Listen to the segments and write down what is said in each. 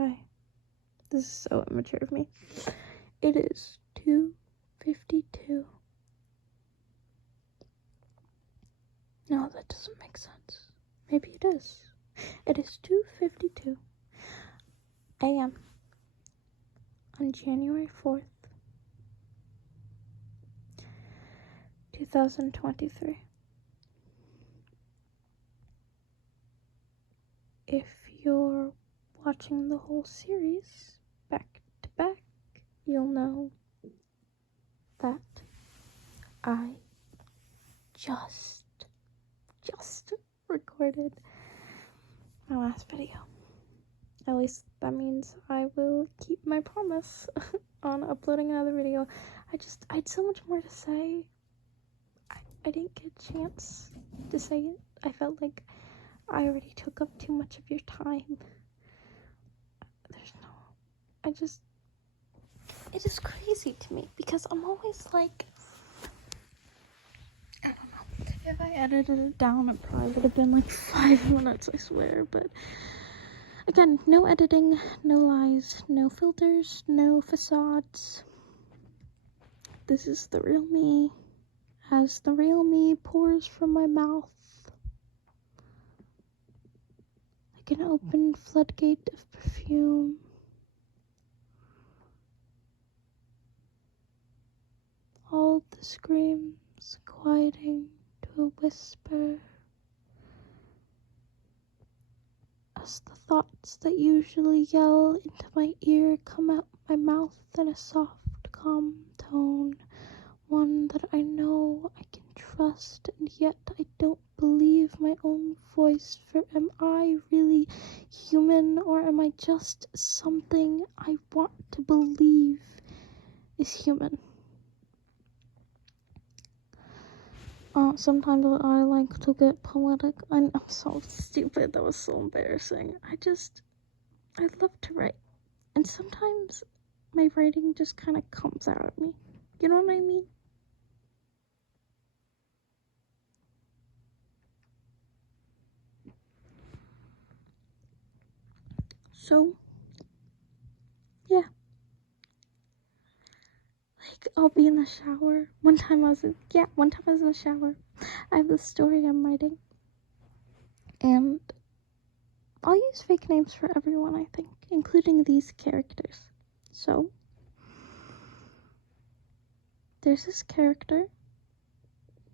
cry. This is so immature of me. It is 2:52. No, that doesn't make sense. Maybe it is. It is 2:52 a.m. on January 4th, 2023. If you're watching the whole series back to back, you'll know that I just recorded my last video. At least that means I will keep my promise on uploading another video. I had so much more to say. I didn't get a chance to say it. I felt like I already took up too much of your time. It is crazy to me because I'm always like, I don't know. If I edited it down, it probably would have been like 5 minutes, I swear. But again, no editing, no lies, no filters, no facades. This is the real me, as the real me pours from my mouth like an open floodgate of perfume. All the screams quieting to a whisper, as the thoughts that usually yell into my ear come out my mouth in a soft, calm tone, one that I know I can trust, and yet I don't believe my own voice, for am I really human, or am I just something I want to believe is human? Sometimes I like to get poetic. I'm so stupid. That was so embarrassing. I love to write. And sometimes my writing just kind of comes out of me. You know what I mean? So, yeah. Like, I'll be in the shower. One time I was in the shower. I have this story I'm writing. And I'll use fake names for everyone, I think, including these characters. So, there's this character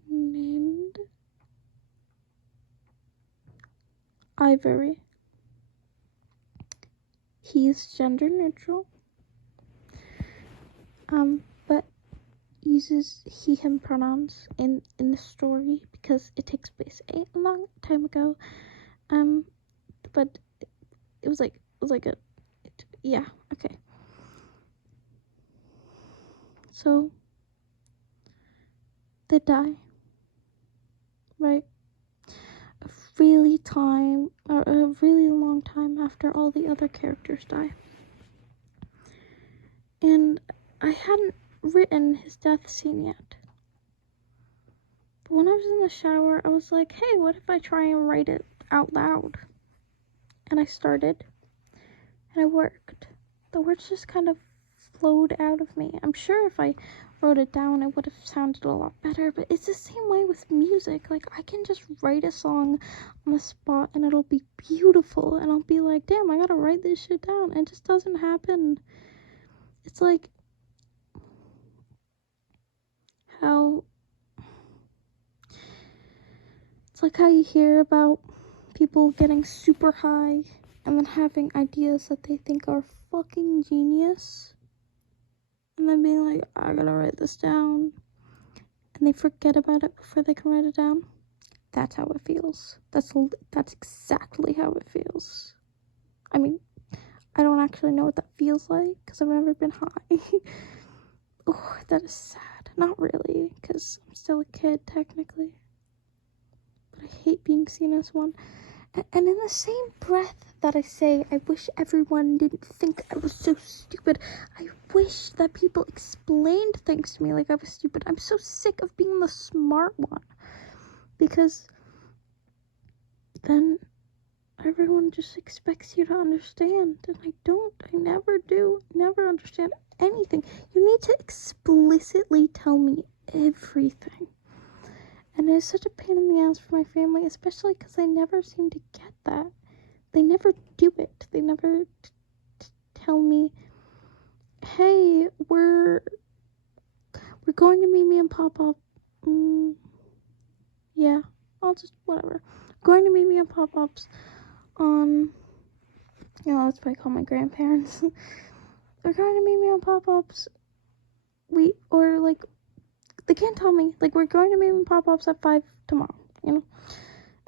named Ivory. He's gender neutral, but uses he, him pronouns in the story because it takes place a long time ago. But it was like yeah, okay. So they die, right? A really long time after all the other characters die. And I hadn't written his death scene yet. But when I was in the shower, I was like, hey, what if I try and write it out loud? And I started, and it worked. The words just kind of flowed out of me. I'm sure if I wrote it down, it would have sounded a lot better, but it's the same way with music. Like, I can just write a song on the spot, and it'll be beautiful, and I'll be like, damn, I gotta write this shit down, and it just doesn't happen. It's like how you hear about people getting super high and then having ideas that they think are fucking genius, and then being like, I gotta write this down, and they forget about it before they can write it down. That's how it feels. That's exactly how it feels. I mean, I don't actually know what that feels like because I've never been high. Oh, that is sad. Not really, because I'm still a kid technically, but I hate being seen as one. And in the same breath that I say, I wish everyone didn't think I was so stupid, I wish that people explained things to me like I was stupid. I'm so sick of being the smart one. Because then everyone just expects you to understand, and I don't. I never do. Never understand anything. You need to explicitly tell me everything. And it's such a pain in the ass for my family, especially because they never seem to get that. They never do it. They never tell me, hey, we're going to meet me and Pop Up. Yeah, I'll just, whatever. Going to meet me and Pop Ups on, that's what I call my grandparents. They're going to meet me on Pop Ups. They can't tell me, like, we're going to meet me on Pop Ups at 5 tomorrow,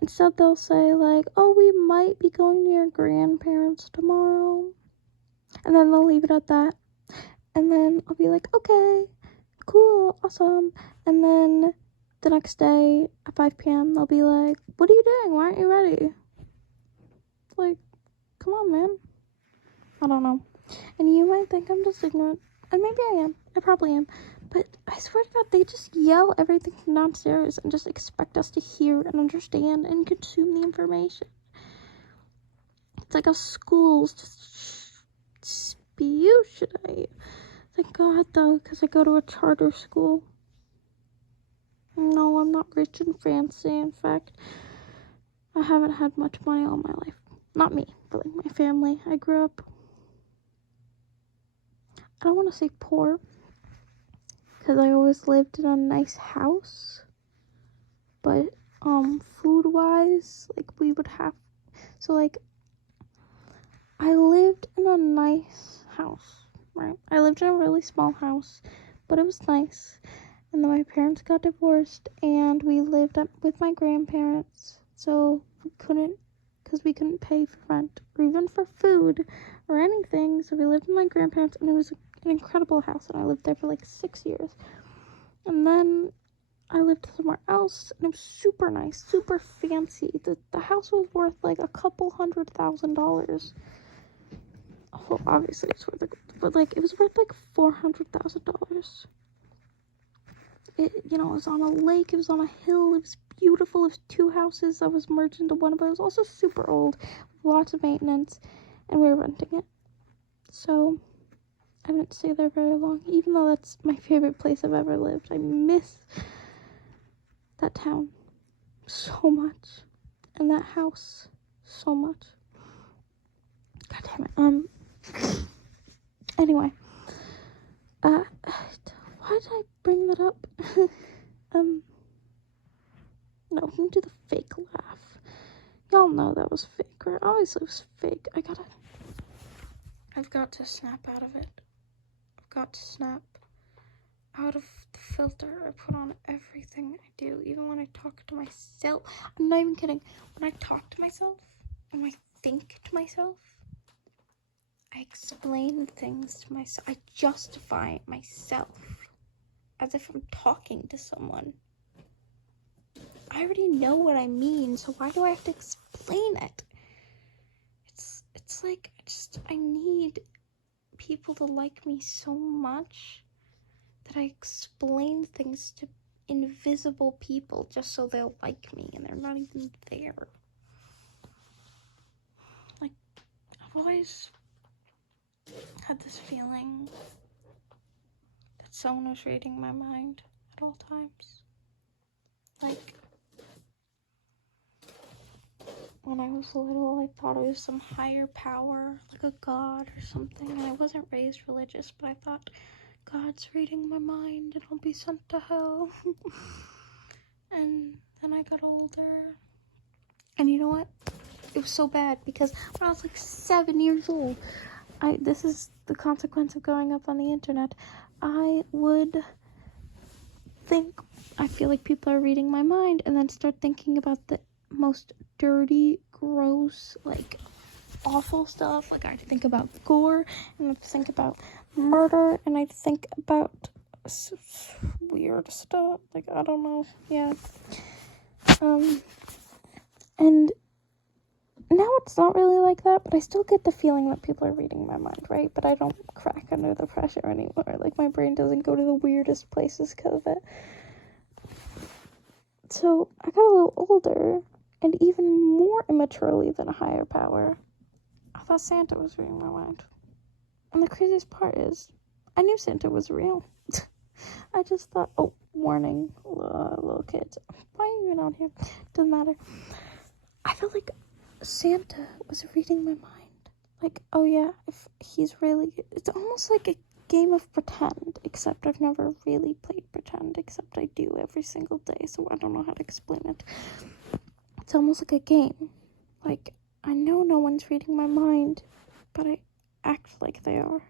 Instead, they'll say, like, oh, we might be going to your grandparents tomorrow. And then they'll leave it at that. And then I'll be like, okay, cool, awesome. And then the next day at 5 p.m., they'll be like, what are you doing? Why aren't you ready? Like, come on, man. I don't know. And you might think I'm just ignorant. And maybe I am. I probably am. But I swear to God, they just yell everything from downstairs and just expect us to hear and understand and consume the information. It's like a school's just spew today. Thank God, though, because I go to a charter school. No, I'm not rich and fancy. In fact, I haven't had much money all my life. Not me, but like my family. I grew up, I don't want to say poor, because I always lived in a nice house. But, food-wise, like, we would have, so, like, I lived in a nice house, right? I lived in a really small house, but it was nice. And then my parents got divorced, and we lived up with my grandparents, so we couldn't pay for rent, or even for food, or anything, so we lived with my grandparents, and it was an incredible house, and I lived there for, like, 6 years. And then I lived somewhere else, and it was super nice, super fancy. The house was worth, like, a couple $100,000. Well, obviously it's worth, but, like, it was worth, like, $400,000. It was on a lake, it was on a hill, it was beautiful. It was 2 houses that was merged into one, but it was also super old, with lots of maintenance, and we were renting it. So, I didn't stay there very long, even though that's my favorite place I've ever lived. I miss that town so much, and that house so much. God damn it. Anyway, why did I bring that up? No, we can do the fake laugh. Y'all know that was fake, right? Obviously it was fake. I've got to snap out of it. I've got to snap out of the filter I put on everything I do, even when I talk to myself. I'm not even kidding. When I talk to myself, and I think to myself, I explain things to myself. I justify myself as if I'm talking to someone. I already know what I mean, so why do I have to explain it? It's like, I need people to like me so much that I explain things to invisible people just so they'll like me, and they're not even there. Like, I've always had this feeling that someone was reading my mind at all times. Like, when I was little, I thought it was some higher power, like a god or something, and I wasn't raised religious, but I thought, God's reading my mind and I'll be sent to hell. And then I got older, and you know what? It was so bad, because when I was like 7 years old, this is the consequence of growing up on the internet, I would I feel like people are reading my mind, and then start thinking about the most dirty, gross, like, awful stuff. Like, I'd think about gore, and I'd think about murder, and I'd think about weird stuff. Like, I don't know. Yeah. And now it's not really like that, but I still get the feeling that people are reading my mind, right? But I don't crack under the pressure anymore. Like, my brain doesn't go to the weirdest places because of it. So, I got a little older, And even more immaturely than a higher power, I thought Santa was reading my mind. And the craziest part is, I knew Santa was real. I just thought, oh, warning, little kids. Why are you even out here? Doesn't matter. I felt like Santa was reading my mind. Like, oh yeah, if he's really... It's almost like a game of pretend, except I've never really played pretend, except I do every single day, so I don't know how to explain it. It's almost like a game. Like, I know no one's reading my mind, but I act like they are.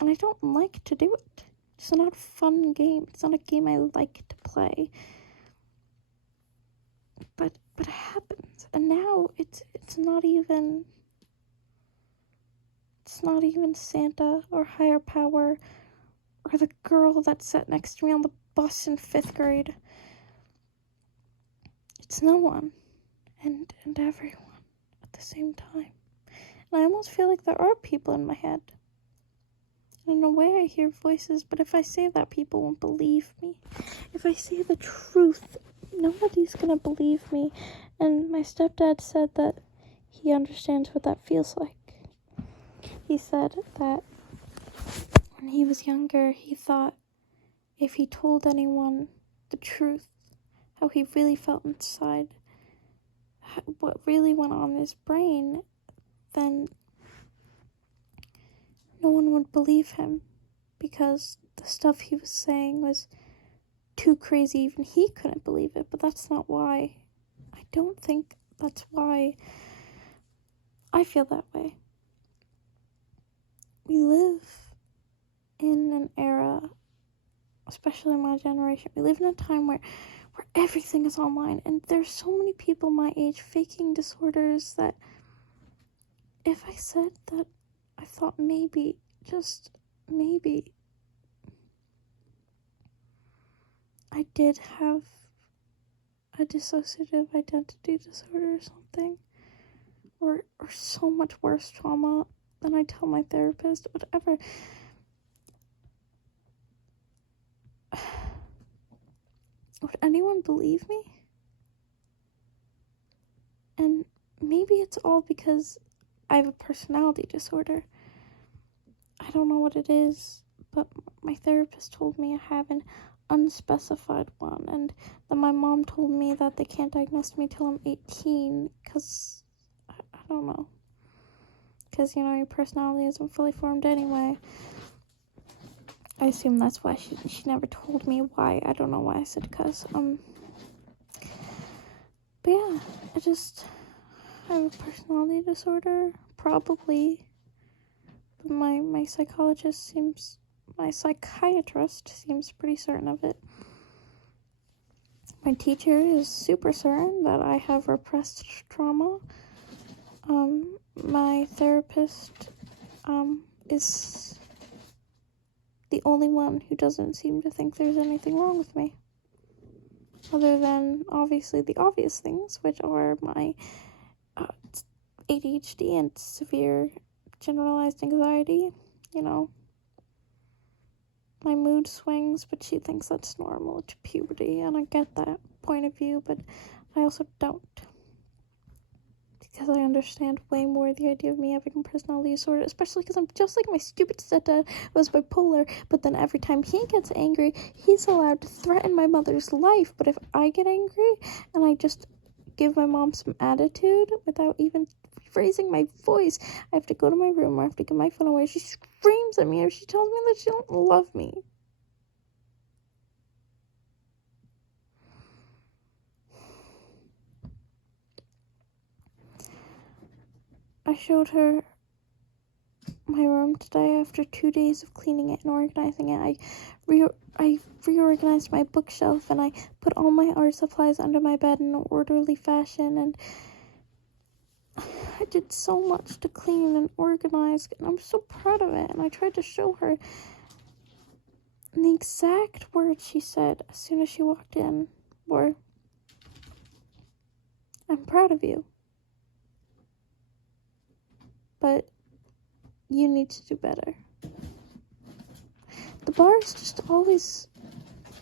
And I don't like to do it. It's not a fun game. It's not a game I like to play. But it happens. And now it's not even Santa or higher power or the girl that sat next to me on the bus in 5th grade. It's no one and everyone at the same time. And I almost feel like there are people in my head. In a way, I hear voices, but if I say that, people won't believe me. If I say the truth, nobody's gonna believe me. And my stepdad said that he understands what that feels like. He said that when he was younger, he thought if he told anyone the truth, how he really felt inside, what really went on in his brain, then no one would believe him, because the stuff he was saying was too crazy. Even he couldn't believe it, but that's not why. I don't think that's why I feel that way. We live in an era, especially my generation, we live in a time where everything is online, and there's so many people my age faking disorders that if I said that I thought maybe, just maybe, I did have a dissociative identity disorder or something, or so much worse trauma, then I tell my therapist, whatever. Would anyone believe me? And maybe it's all because I have a personality disorder. I don't know what it is, but my therapist told me I have an unspecified one, and then my mom told me that they can't diagnose me till I'm 18, because, I don't know, because, you know, your personality isn't fully formed anyway. I assume that's why she never told me why. I don't know why I said cuz. But yeah, I have a personality disorder, probably. But my psychiatrist seems pretty certain of it. My teacher is super certain that I have repressed trauma. My therapist, is the only one who doesn't seem to think there's anything wrong with me. Other than, obviously, the obvious things, which are my ADHD and severe generalized anxiety. You know, my mood swings, but she thinks that's normal to puberty, and I get that point of view, but I also don't. Because I understand way more the idea of me having a personality disorder, especially because I'm just like my stupid stepdad who was bipolar, but then every time he gets angry, he's allowed to threaten my mother's life. But if I get angry and I just give my mom some attitude without even raising my voice, I have to go to my room, or I have to get my phone away. She screams at me, or she tells me that she don't love me. I showed her my room today after 2 days of cleaning it and organizing it. I reorganized my bookshelf, and I put all my art supplies under my bed in an orderly fashion, and I did so much to clean and organize, and I'm so proud of it. And I tried to show her, and the exact words she said as soon as she walked in were, "I'm proud of you, but you need to do better." The bar is just always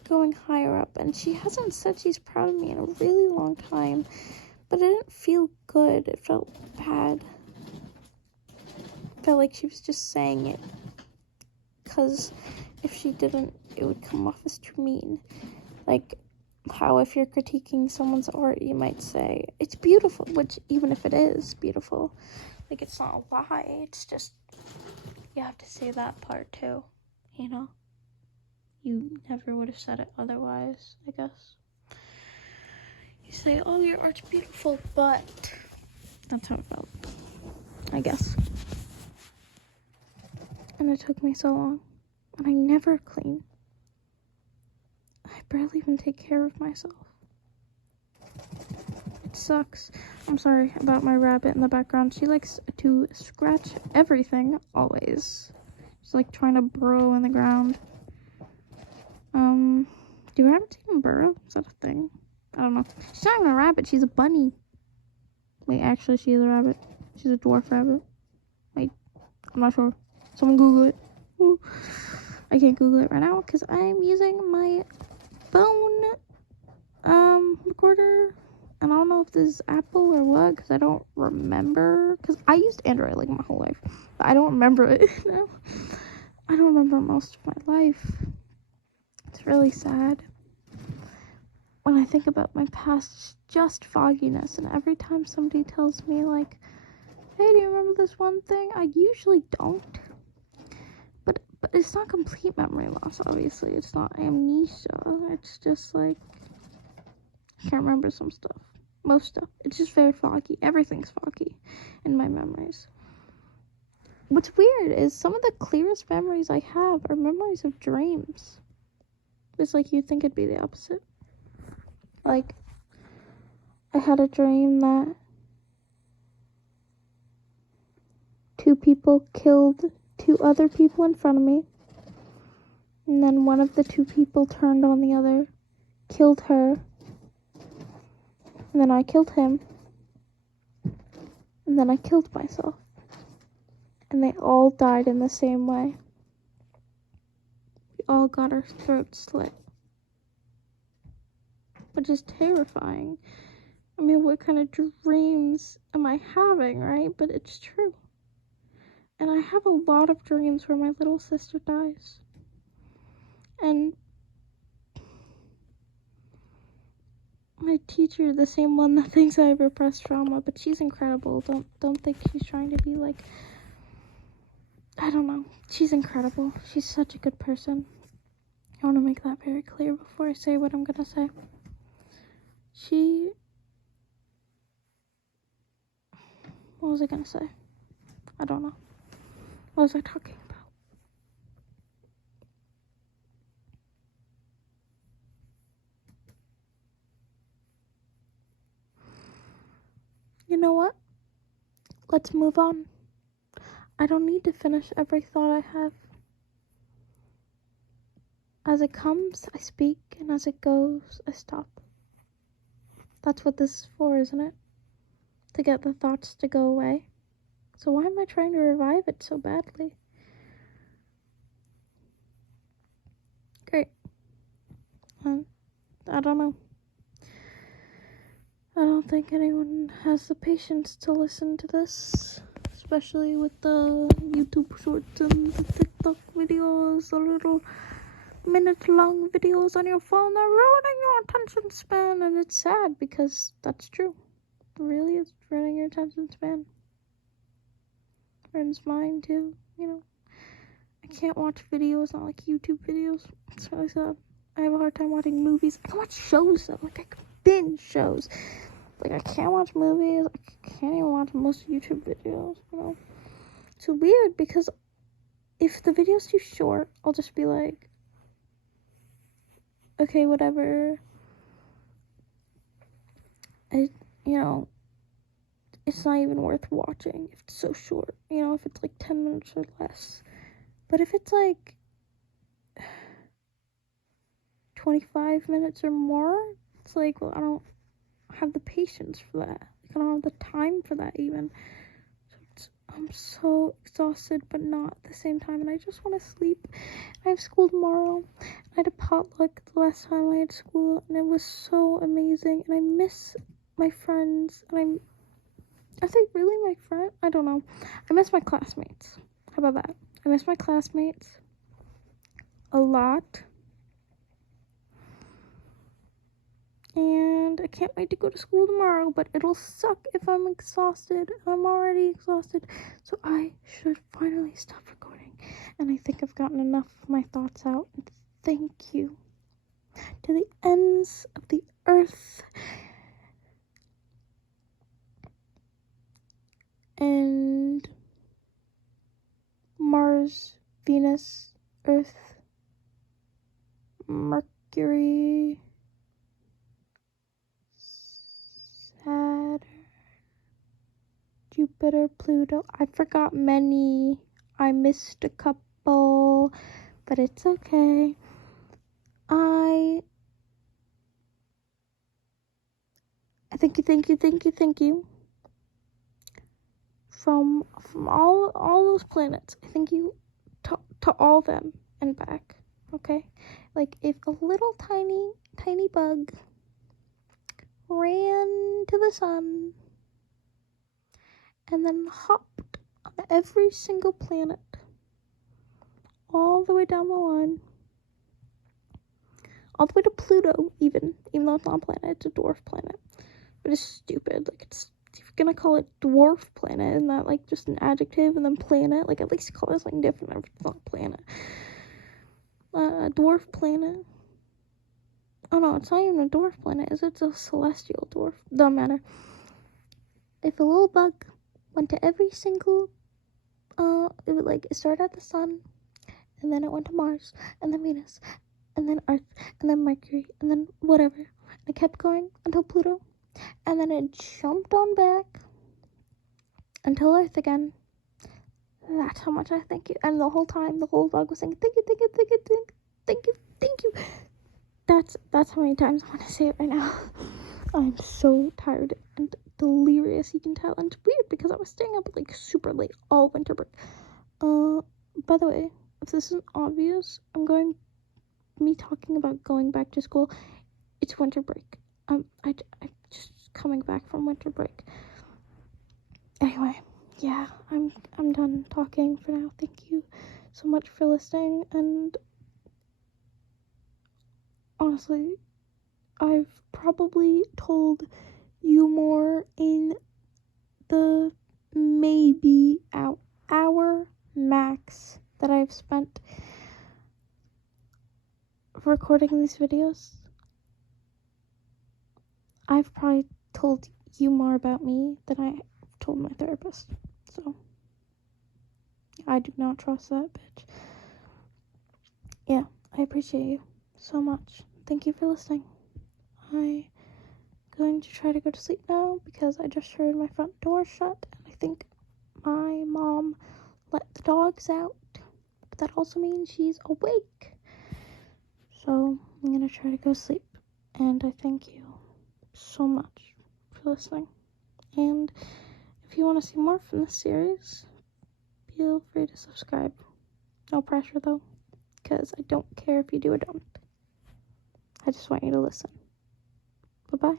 going higher up, and she hasn't said she's proud of me in a really long time, but it didn't feel good. It felt bad. It felt like she was just saying it because if she didn't, it would come off as too mean. Like how if you're critiquing someone's art, you might say it's beautiful, which even if it is beautiful, like it's not a lie, it's just you have to say that part too, you know? You never would have said it otherwise, I guess. You say, oh, your art's beautiful, but that's how it felt, I guess. And it took me so long, and I never clean. I barely even take care of myself. It sucks. I'm sorry about my rabbit in the background. She likes to scratch everything, always. She's like trying to burrow in the ground. Do rabbits even burrow? Is that a thing? I don't know. She's not even a rabbit, she's a bunny. Wait, actually, she is a rabbit. She's a dwarf rabbit. Wait, I'm not sure. Someone Google it. Ooh. I can't Google it right now because I'm using my phone recorder. And I don't know if this is Apple or what, because I don't remember. Because I used Android like my whole life. But I don't remember it now. I don't remember most of my life. It's really sad. When I think about my past, it's just fogginess. And every time somebody tells me, like, hey, do you remember this one thing? I usually don't. But it's not complete memory loss, obviously. It's not amnesia. It's just, like, I can't remember some stuff. Most stuff. It's just very foggy. Everything's foggy in my memories. What's weird is some of the clearest memories I have are memories of dreams. It's like you'd think it'd be the opposite. Like, I had a dream that 2 people killed 2 other people in front of me. And then one of the 2 people turned on the other, killed her. And then I killed him. And then I killed myself. And they all died in the same way. We all got our throats slit. Which is terrifying. I mean, what kind of dreams am I having, right? But it's true. And I have a lot of dreams where my little sister dies. And my teacher, the same one that thinks I have repressed trauma, but she's incredible. Don't think she's trying to be like, I don't know. She's incredible. She's such a good person. I want to make that very clear before I say what I'm gonna say. What was I gonna say? I don't know. What was I talking about? You know what? Let's move on. I don't need to finish every thought I have. As it comes, I speak, and as it goes, I stop. That's what this is for, isn't it? To get the thoughts to go away. So why am I trying to revive it so badly? Great. I don't know. I don't think anyone has the patience to listen to this. Especially with the YouTube shorts and the TikTok videos, the little minute-long videos on your phone. They're ruining your attention span, and it's sad because that's true. It really is ruining your attention span. Ruins mine too, you know. I can't watch videos, not like YouTube videos. It's really sad. I have a hard time watching movies. I can watch shows though, like I can binge shows. Like I can't watch movies. I can't even watch most YouTube videos, you know. It's weird because if the video's too short, I'll just be like, okay, whatever. It's not even worth watching if it's so short. You know, if it's like 10 minutes or less. But if it's like 25 minutes or more, it's like, well, I don't have the patience for that. Like, I don't have the time for that even. So it's I'm so exhausted, but not at the same time, and I just want to sleep. I have school tomorrow. I had a potluck the last time I had school, and it was so amazing, and I miss my friends, and are they really my friend? I don't know. I miss my classmates. How about that? I miss my classmates a lot. And I can't wait to go to school tomorrow, but it'll suck if I'm exhausted. I'm already exhausted, so I should finally stop recording. And I think I've gotten enough of my thoughts out. Thank you to the ends of the earth and Mars, Venus, Earth, Mercury, Saturn, Jupiter, Pluto. I forgot many. I missed a couple, but it's okay. I thank you. From all those planets. I thank you to all of them and back. Okay? Like, if a little tiny bug ran to the sun and then hopped on every single planet all the way down the line, all the way to Pluto, even though it's not a planet, it's a dwarf planet. But it's stupid. Like, if you're gonna call it dwarf planet, isn't that like just an adjective? And then planet, like, at least call it something different if it's not planet. Dwarf planet. Oh no, it's not even a dwarf planet, is it? It's a celestial dwarf. Doesn't matter. If a little bug went to every single, it started at the sun, and then it went to Mars, and then Venus, and then Earth, and then Mercury, and then whatever. And it kept going until Pluto, and then it jumped on back until Earth again. That's how much I thank you. And the whole time, the whole vlog was saying, thank you. That's how many times I want to say it right now. I'm so tired and delirious, you can tell. And it's weird because I was staying up like super late all winter break. By the way, if this isn't obvious, me talking about going back to school, it's winter break. I'm just coming back from winter break. Anyway, yeah, I'm done talking for now. Thank you so much for listening, and honestly, I've probably told you more in the maybe hour max that I've spent recording these videos. I've probably told you more about me than I told my therapist. So, I do not trust that bitch. Yeah, I appreciate you so much. Thank you for listening. I'm going to try to go to sleep now because I just heard my front door shut, and I think my mom let the dogs out, but that also means she's awake. So I'm gonna try to go sleep, and I thank you so much for listening. And if you want to see more from this series, feel free to subscribe. No pressure though, because I don't care if you do or don't. I just want you to listen. Bye-bye.